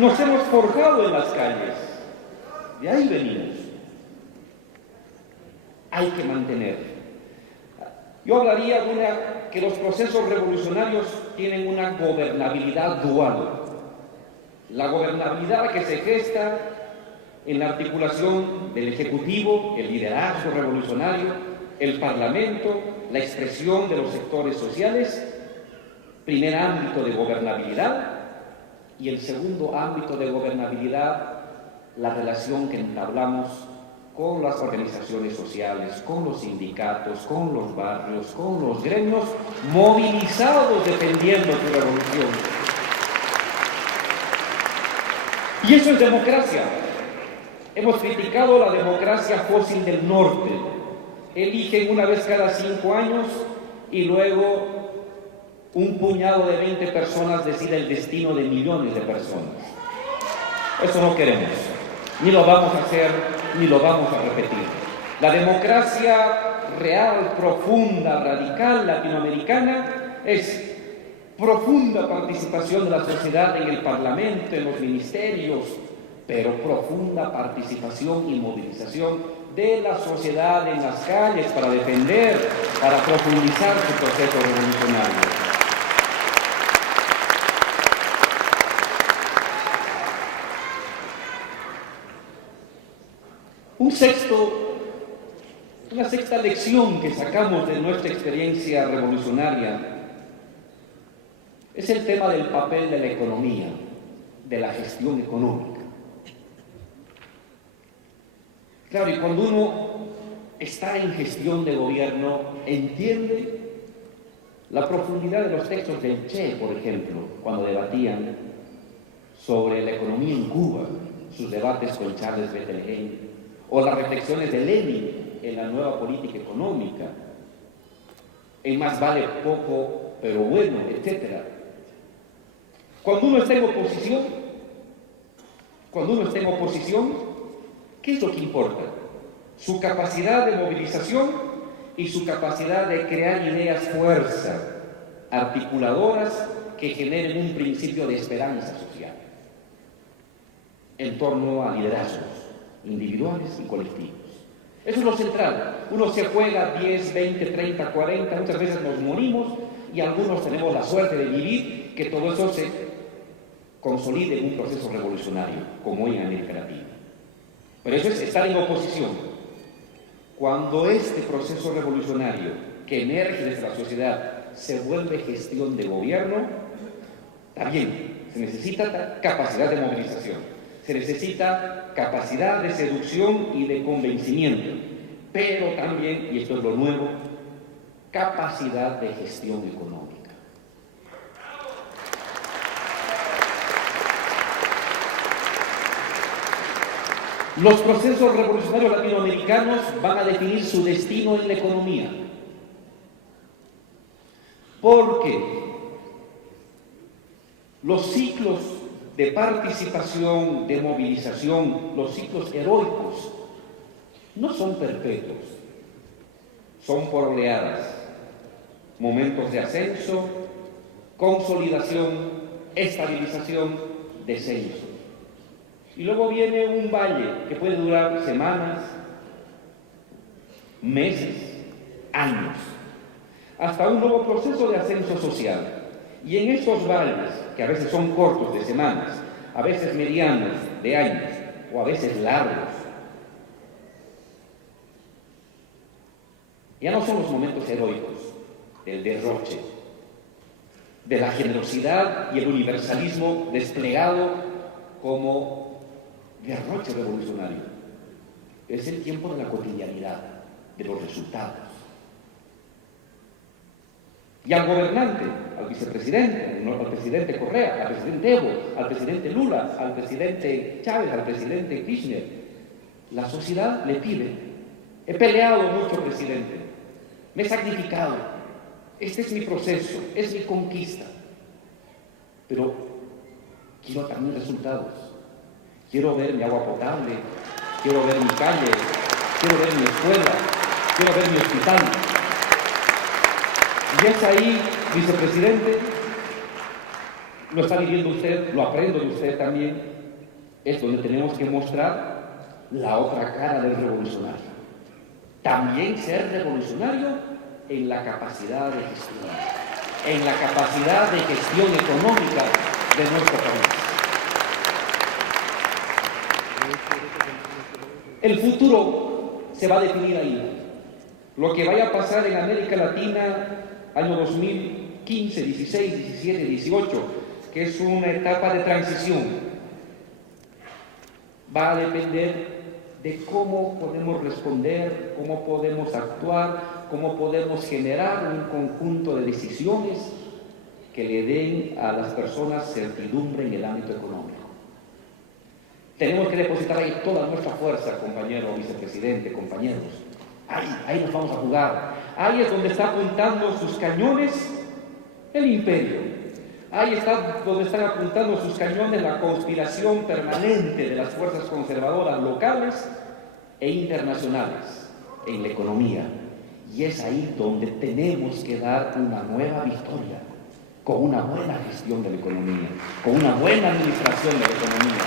Nos hemos forjado en las calles. De ahí venimos. Hay que mantener. Yo hablaría de que los procesos revolucionarios tienen una gobernabilidad dual. La gobernabilidad que se gesta en la articulación del Ejecutivo, el liderazgo revolucionario, el Parlamento, la expresión de los sectores sociales, primer ámbito de gobernabilidad, y el segundo ámbito de gobernabilidad, la relación que entablamos con las organizaciones sociales, con los sindicatos, con los barrios, con los gremios, movilizados defendiendo su revolución. Y eso es democracia. Hemos criticado la democracia fósil del norte. Eligen una vez cada 5 años y luego un puñado de 20 personas decide el destino de millones de personas. Eso no queremos, ni lo vamos a hacer, ni lo vamos a repetir. La democracia real, profunda, radical, latinoamericana es profunda participación de la sociedad en el Parlamento, en los ministerios, pero profunda participación y movilización de la sociedad en las calles para defender, para profundizar su proceso revolucionario. Una sexta lección que sacamos de nuestra experiencia revolucionaria es el tema del papel de la economía, de la gestión económica. Claro, y cuando uno está en gestión de gobierno, entiende la profundidad de los textos del Che, por ejemplo, cuando debatían sobre la economía en Cuba, sus debates con Charles Bettelheim, o las reflexiones de Lenin en la nueva política económica, en más vale poco pero bueno, etc. Cuando uno está en oposición, ¿qué es lo que importa? Su capacidad de movilización y su capacidad de crear ideas fuerza, articuladoras que generen un principio de esperanza social en torno a liderazgos individuales y colectivos. Eso es lo central. Uno se juega 10, 20, 30, 40, muchas veces nos morimos y algunos tenemos la suerte de vivir que todo eso se consolide en un proceso revolucionario, como hoy en América Latina. Pero eso es estar en oposición. Cuando este proceso revolucionario que emerge desde la sociedad se vuelve gestión de gobierno, también se necesita capacidad de movilización. Se necesita capacidad de seducción y de convencimiento, pero también, y esto es lo nuevo, capacidad de gestión económica. Los procesos revolucionarios latinoamericanos van a definir su destino en la economía. Porque los ciclos de participación, de movilización, los ciclos heroicos, no son perpetuos, son por oleadas, momentos de ascenso, consolidación, estabilización, descenso. Y luego viene un valle que puede durar semanas, meses, años, hasta un nuevo proceso de ascenso social. Y en esos valles, que a veces son cortos de semanas, a veces medianos de años, o a veces largos, ya no son los momentos heroicos del derroche, de la generosidad y el universalismo desplegado como derroche revolucionario. Es el tiempo de la cotidianidad, de los resultados. Y al gobernante, al vicepresidente, al presidente Correa, al presidente Evo, al presidente Lula, al presidente Chávez, al presidente Kirchner, la sociedad le pide: he peleado mucho, presidente, me he sacrificado, este es mi proceso, es mi conquista, pero quiero también resultados. Quiero ver mi agua potable, quiero ver mi calle, quiero ver mi escuela, quiero ver mi hospital. Y es ahí, vicepresidente, lo está viviendo usted, lo aprendo de usted también, es donde tenemos que mostrar la otra cara del revolucionario. También ser revolucionario en la capacidad de gestión, en la capacidad de gestión económica de nuestro país. El futuro se va a definir ahí. Lo que vaya a pasar en América Latina, año 2015, 16, 17, 18, que es una etapa de transición, va a depender de cómo podemos responder, cómo podemos actuar, cómo podemos generar un conjunto de decisiones que le den a las personas certidumbre en el ámbito económico. Tenemos que depositar ahí toda nuestra fuerza, compañero vicepresidente, compañeros. Ahí nos vamos a jugar. Ahí es donde está apuntando sus cañones el imperio. Ahí está donde están apuntando sus cañones la conspiración permanente de las fuerzas conservadoras locales e internacionales en la economía. Y es ahí donde tenemos que dar una nueva victoria, con una buena gestión de la economía, con una buena administración de la economía.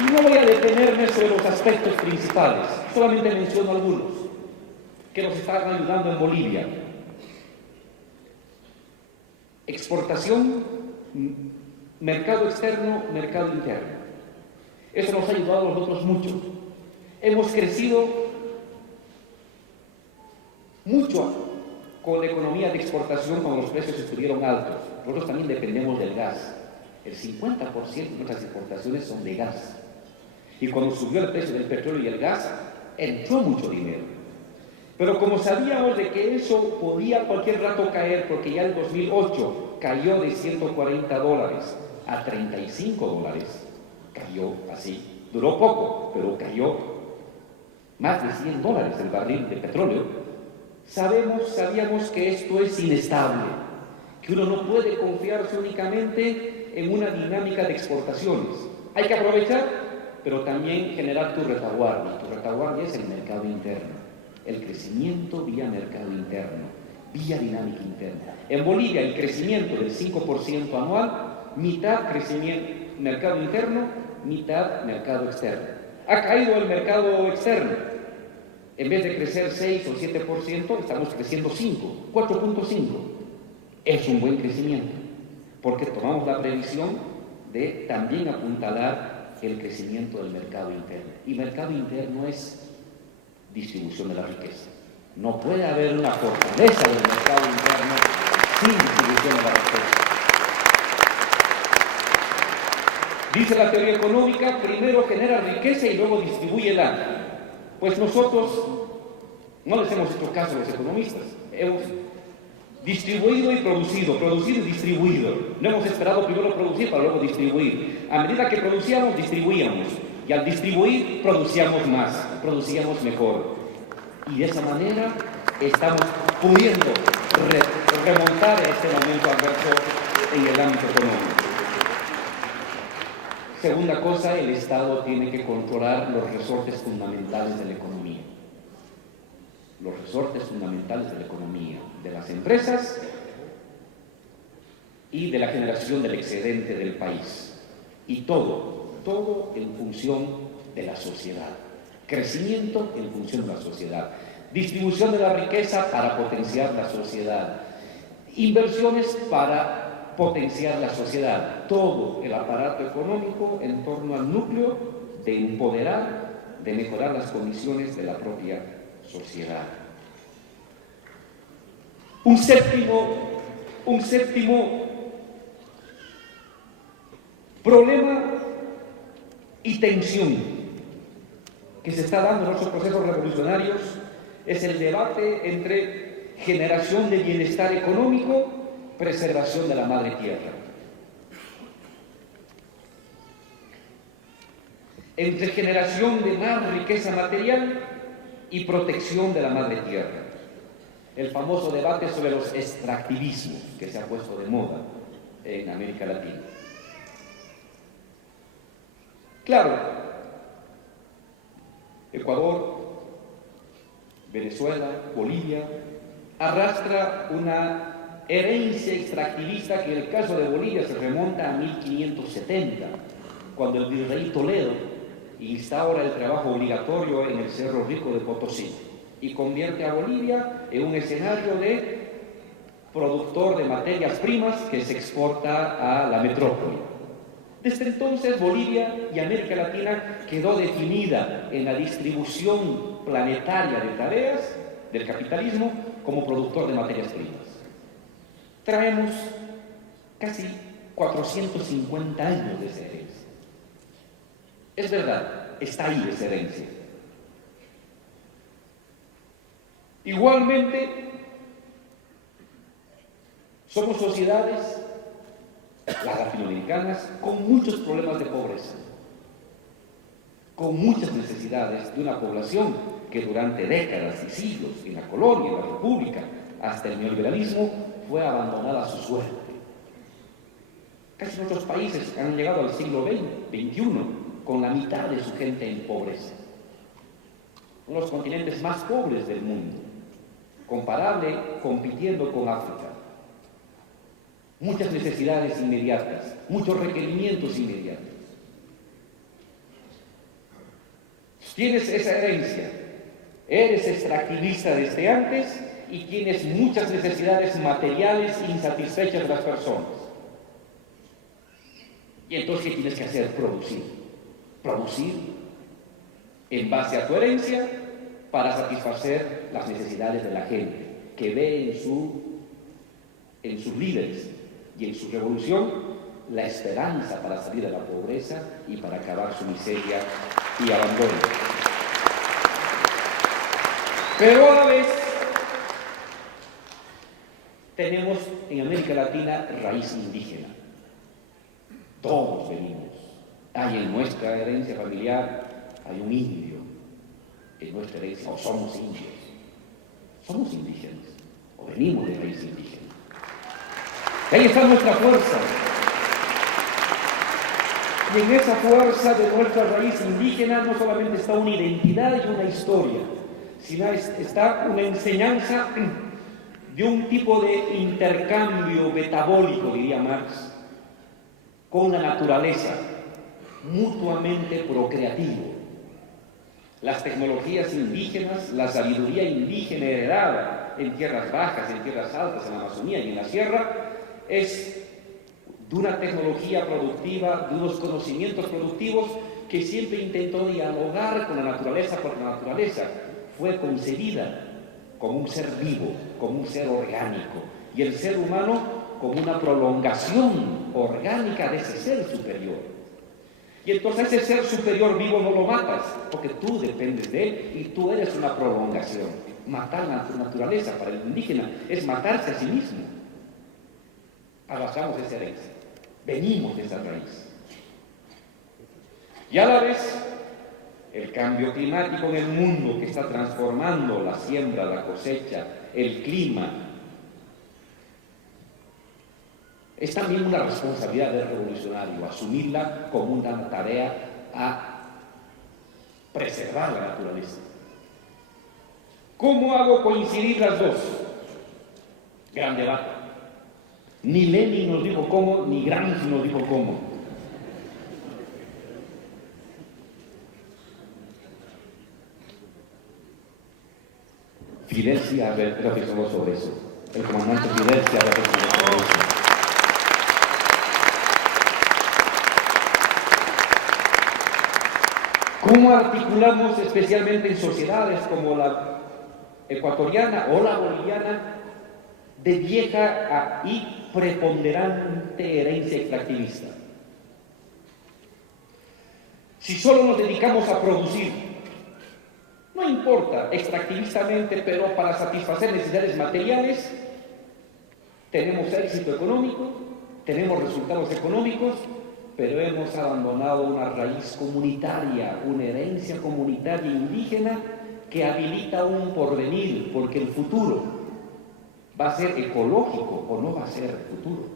Y no voy a detenerme sobre los aspectos principales, solamente menciono algunos que nos están ayudando en Bolivia. Exportación, mercado externo, mercado interno. Eso nos ha ayudado a nosotros mucho. Hemos crecido mucho con la economía de exportación cuando los precios estuvieron altos. Nosotros también dependemos del gas. El 50% de nuestras exportaciones son de gas. Y cuando subió el precio del petróleo y el gas, entró mucho dinero. Pero como sabíamos de que eso podía cualquier rato caer, porque ya en 2008 cayó de $140 a $35, cayó así, duró poco, pero cayó más de $100 el barril de petróleo. Sabíamos que esto es inestable, que uno no puede confiarse únicamente en una dinámica de exportaciones. Hay que aprovechar, pero también generar tu retaguardia. Tu retaguardia es el mercado interno. El crecimiento vía mercado interno, vía dinámica interna. En Bolivia el crecimiento del 5% anual, mitad crecimiento mercado interno, mitad mercado externo. Ha caído el mercado externo. En vez de crecer 6 o 7%, estamos creciendo 5, 4.5. Es un buen crecimiento, porque tomamos la previsión de también apuntalar el crecimiento del mercado interno. Y mercado interno es distribución de la riqueza. No puede haber una fortaleza del mercado interno sin distribución de la riqueza. Dice la teoría económica, primero genera riqueza y luego distribúyela. Pues nosotros no les hemos hecho caso a los economistas. Hemos distribuido y producido y distribuido. No hemos esperado primero producir para luego distribuir. A medida que producíamos, distribuíamos. Y al distribuir, producíamos más, producíamos mejor. Y de esa manera estamos pudiendo remontar este momento adverso en el ámbito económico. Segunda cosa, el Estado tiene que controlar los resortes fundamentales de la economía. Los resortes fundamentales de la economía, de las empresas y de la generación del excedente del país. Y todo en función de la sociedad. Crecimiento en función de la sociedad. Distribución de la riqueza para potenciar la sociedad. Inversiones para potenciar la sociedad. Todo el aparato económico en torno al núcleo de empoderar, de mejorar las condiciones de la propia sociedad. Un séptimo problema y tensión que se está dando en nuestros procesos revolucionarios es el debate entre generación de bienestar económico, preservación de la madre tierra. Entre generación de más riqueza material y protección de la madre tierra. El famoso debate sobre los extractivismos que se ha puesto de moda en América Latina. Claro, Ecuador, Venezuela, Bolivia, arrastra una herencia extractivista que en el caso de Bolivia se remonta a 1570, cuando el virrey Toledo instaura el trabajo obligatorio en el Cerro Rico de Potosí y convierte a Bolivia en un escenario de productor de materias primas que se exporta a la metrópoli. Desde entonces Bolivia y América Latina quedó definida en la distribución planetaria de tareas del capitalismo como productor de materias primas. Traemos casi 450 años de esa herencia. Es verdad, está ahí esa herencia. Igualmente, somos sociedades, las latinoamericanas, con muchos problemas de pobreza, con muchas necesidades de una población que durante décadas y siglos en la colonia, en la república, hasta el neoliberalismo, fue abandonada a su suerte. Casi nuestros países han llegado al siglo XXI con la mitad de su gente en pobreza. Uno de los continentes más pobres del mundo, comparable compitiendo con África. Muchas necesidades inmediatas, muchos requerimientos inmediatos. Tienes esa herencia, eres extractivista desde antes y tienes muchas necesidades materiales insatisfechas de las personas. Y entonces, ¿qué tienes que hacer? Producir. Producir en base a tu herencia para satisfacer las necesidades de la gente que ve en sus líderes y en su revolución la esperanza para salir de la pobreza y para acabar su miseria y abandono. Pero a la vez tenemos en América Latina raíz indígena. Todos venimos. Hay en nuestra herencia familiar, hay un indio en nuestra herencia, o somos indios. Somos indígenas, o venimos de raíz indígena. Y ahí está nuestra fuerza. Y en esa fuerza de nuestra raíz indígena no solamente está una identidad y una historia, sino está una enseñanza de un tipo de intercambio metabólico, diría Marx, con la naturaleza, mutuamente procreativo. Las tecnologías indígenas, la sabiduría indígena heredada en tierras bajas, en tierras altas, en la Amazonía y en la sierra, es de una tecnología productiva, de unos conocimientos productivos que siempre intentó dialogar con la naturaleza, porque la naturaleza fue concebida como un ser vivo, como un ser orgánico, y el ser humano como una prolongación orgánica de ese ser superior. Y entonces ese ser superior vivo no lo matas, porque tú dependes de él y tú eres una prolongación. Matar la naturaleza para el indígena es matarse a sí mismo. Abrazamos esa herencia, venimos de esa raíz. Y a la vez, el cambio climático en el mundo que está transformando la siembra, la cosecha, el clima, es también una responsabilidad del revolucionario, asumirla como una tarea a preservar la naturaleza. ¿Cómo hago coincidir las dos? Gran debate. Ni Lenin nos dijo cómo, ni Gramsci nos dijo cómo. Fidel sí reflexionó sobre eso. El comandante Fidel sí reflexionó sobre eso. ¿Cómo articulamos especialmente en sociedades como la ecuatoriana o la boliviana de vieja y preponderante herencia extractivista? Si solo nos dedicamos a producir, no importa extractivistamente, pero para satisfacer necesidades materiales, tenemos éxito económico, tenemos resultados económicos, pero hemos abandonado una raíz comunitaria, una herencia comunitaria indígena que habilita un porvenir, porque el futuro va a ser ecológico o no va a ser el futuro.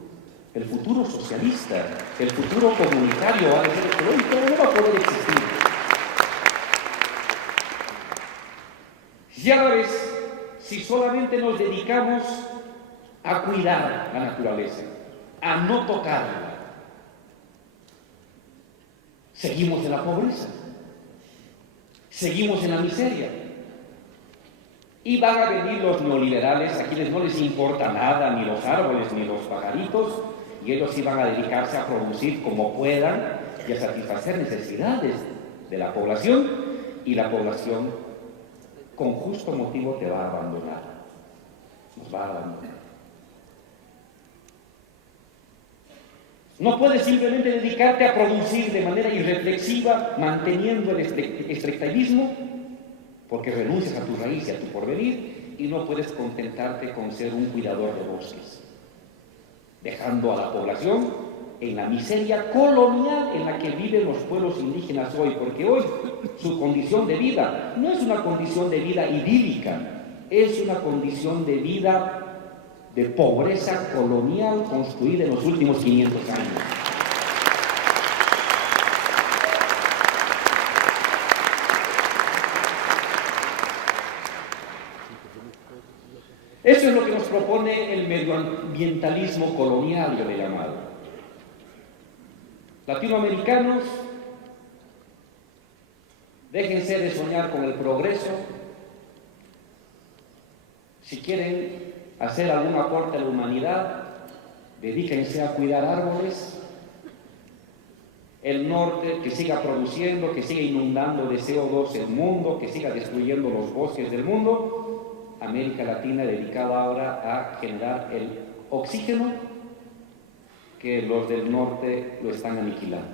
El futuro socialista, el futuro comunitario va a ser ecológico, pero no va a poder existir. Ya ves, si solamente nos dedicamos a cuidar la naturaleza, a no tocarla. Seguimos en la pobreza, seguimos en la miseria. Y van a venir los neoliberales, a quienes no les importa nada, ni los árboles, ni los pajaritos, y ellos sí van a dedicarse a producir como puedan y a satisfacer necesidades de la población, y la población con justo motivo te va a abandonar, nos va a abandonar. No puedes simplemente dedicarte a producir de manera irreflexiva, manteniendo el extractivismo, porque renuncias a tu raíz y a tu porvenir, y no puedes contentarte con ser un cuidador de bosques, dejando a la población en la miseria colonial en la que viven los pueblos indígenas hoy, porque hoy su condición de vida no es una condición de vida idílica, es una condición de vida de pobreza colonial construida en los últimos 500 años. Eso es lo que nos propone el medioambientalismo colonial, yo le he llamado. Latinoamericanos, déjense de soñar con el progreso. Si quieren hacer algún aporte a la humanidad, dedíquense a cuidar árboles. El norte que siga produciendo, que siga inundando de CO2 el mundo, que siga destruyendo los bosques del mundo. América Latina dedicada ahora a generar el oxígeno que los del norte lo están aniquilando.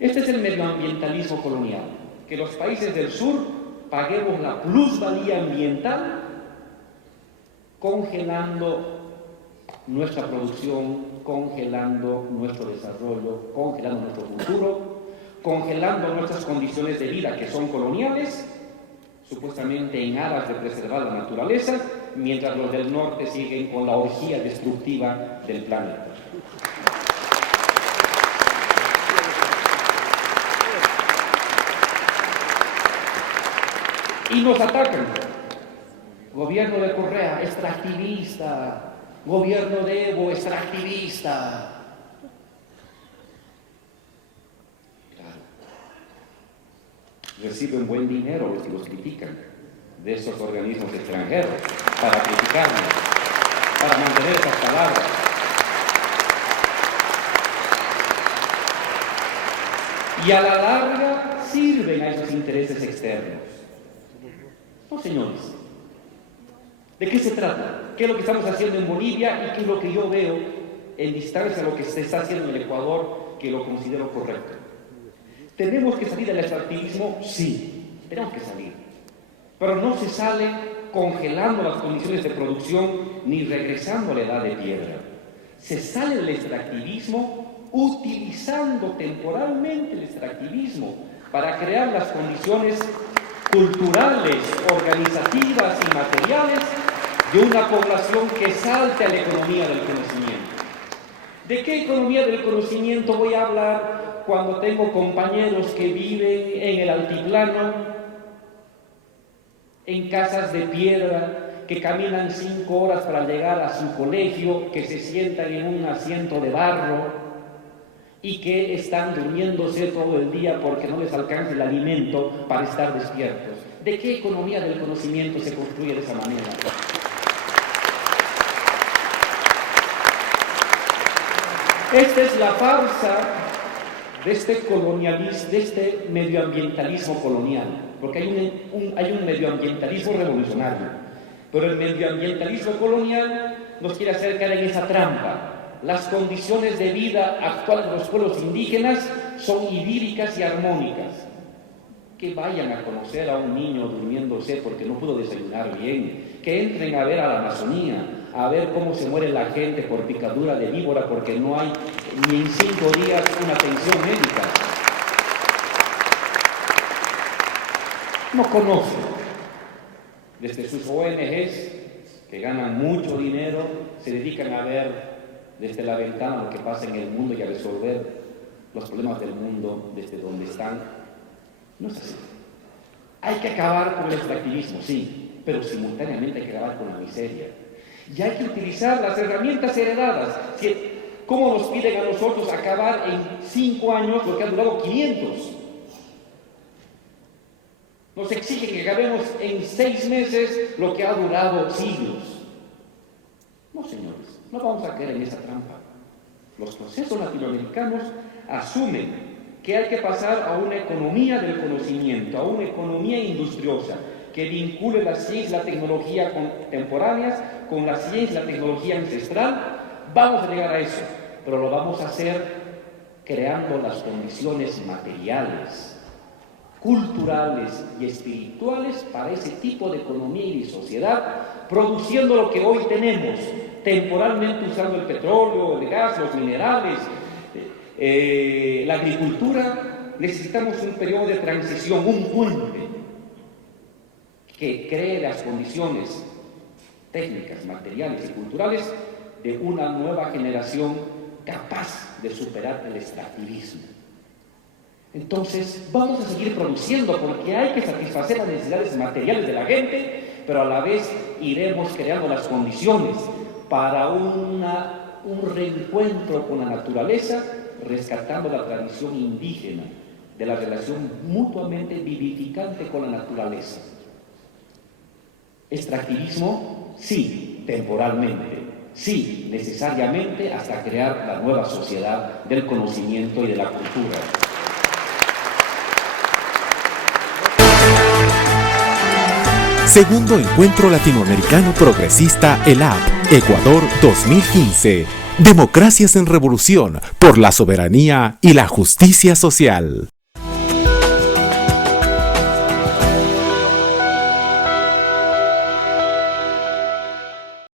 Este es el medioambientalismo colonial, que los países del sur paguemos la plusvalía ambiental congelando nuestra producción, congelando nuestro desarrollo, congelando nuestro futuro, congelando nuestras condiciones de vida que son coloniales, supuestamente en aras de preservar la naturaleza, mientras los del norte siguen con la orgía destructiva del planeta. Y nos atacan. Gobierno de Correa, extractivista. Gobierno de Evo, extractivista. Reciben buen dinero los que los critican de esos organismos extranjeros para criticarnos, para mantener esas palabras. Y a la larga sirven a esos intereses externos. No, señores. ¿De qué se trata? ¿Qué es lo que estamos haciendo en Bolivia y qué es lo que yo veo en distancia de lo que se está haciendo en el Ecuador, que lo considero correcto? ¿Tenemos que salir del extractivismo? Sí, tenemos que salir. Pero no se sale congelando las condiciones de producción ni regresando a la edad de piedra. Se sale del extractivismo utilizando temporalmente el extractivismo para crear las condiciones culturales, organizativas y materiales de una población que salte a la economía del conocimiento. ¿De qué economía del conocimiento voy a hablar cuando tengo compañeros que viven en el altiplano, en casas de piedra, que caminan 5 horas para llegar a su colegio, que se sientan en un asiento de barro y que están durmiéndose todo el día porque no les alcanza el alimento para estar despiertos? ¿De qué economía del conocimiento se construye de esa manera? Esta es la farsa de este colonialismo, de este medioambientalismo colonial, porque hay un medioambientalismo revolucionario, pero el medioambientalismo colonial nos quiere hacer caer en esa trampa. Las condiciones de vida actuales de los pueblos indígenas son idílicas y armónicas. Que vayan a conocer a un niño durmiéndose porque no pudo desayunar bien, que entren a ver a la Amazonía, a ver cómo se muere la gente por picadura de víbora porque no hay ni en 5 días una atención médica. No conocen. Desde sus ONGs, que ganan mucho dinero, se dedican a ver desde la ventana lo que pasa en el mundo y a resolver los problemas del mundo desde donde están. No es así. Hay que acabar con el extractivismo, sí, pero simultáneamente hay que acabar con la miseria. Y hay que utilizar las herramientas heredadas. ¿Cómo nos piden a nosotros acabar en 5 años lo que ha durado 500? Nos exigen que acabemos en 6 meses lo que ha durado siglos. No, señores, no vamos a caer en esa trampa. Los procesos latinoamericanos asumen que hay que pasar a una economía del conocimiento, a una economía industriosa, que vincule la ciencia y la tecnología contemporáneas con la ciencia y la tecnología ancestral. Vamos a llegar a eso, pero lo vamos a hacer creando las condiciones materiales, culturales y espirituales para ese tipo de economía y de sociedad, produciendo lo que hoy tenemos, temporalmente usando el petróleo, el gas, los minerales, la agricultura. Necesitamos un periodo de transición, un puente que cree las condiciones técnicas, materiales y culturales de una nueva generación capaz de superar el extractivismo. Entonces, vamos a seguir produciendo porque hay que satisfacer las necesidades materiales de la gente, pero a la vez iremos creando las condiciones para un reencuentro con la naturaleza, rescatando la tradición indígena de la relación mutuamente vivificante con la naturaleza. Extractivismo, sí, temporalmente, sí, necesariamente, hasta crear la nueva sociedad del conocimiento y de la cultura. Segundo Encuentro Latinoamericano Progresista ELAP, Ecuador 2015. Democracias en revolución por la soberanía y la justicia social.